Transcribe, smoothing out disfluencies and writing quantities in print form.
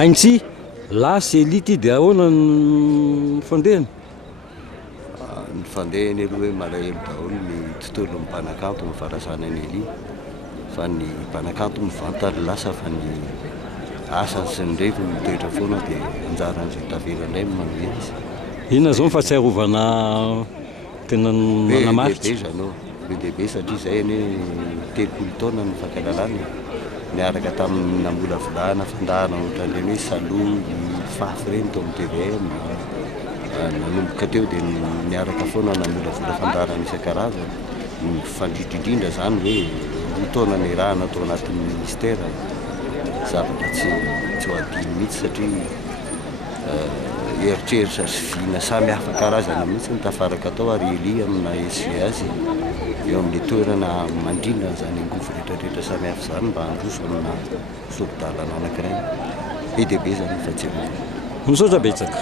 Raintsy lasy elity dia ahoana ny fandehany? Ny fandehany aloha hoe malahelo daholo ny tontolo ny mpanakanto ny farasana ny elia fa ny mpanakanto mivantany lasa fa ny asany sy ny revo mitoetra foana dia anjaran'izay tavela indray manome izy. Inona zao ny fahatsiarovana tena manamaritra? Be zany ao, be dia be satria izay ny telopolo taona ny fankalalana niaraka tamin'ny namolavolana fandahana ohatran'ireny hoe saloy fafy ireny tao amin'ny TVM nanomboka teo dia niaraka foana namolavola fandaharana isan-karazany fandrindrindrindra zany hoe taona ny rahana tao anatin'ny ministera zavatra tsy ho adiny mihitsy satria eritreritra sy vina samy hafa karazana mihitsy ny tafaraka tao ary elia amina SGAzy eo amin'le toerana mandrina zany angofo rehetrarehetra samy hafa zany mba handroso amina solidalana anankiray be dia be zany fahatsiarovana. Misaotra betsaka.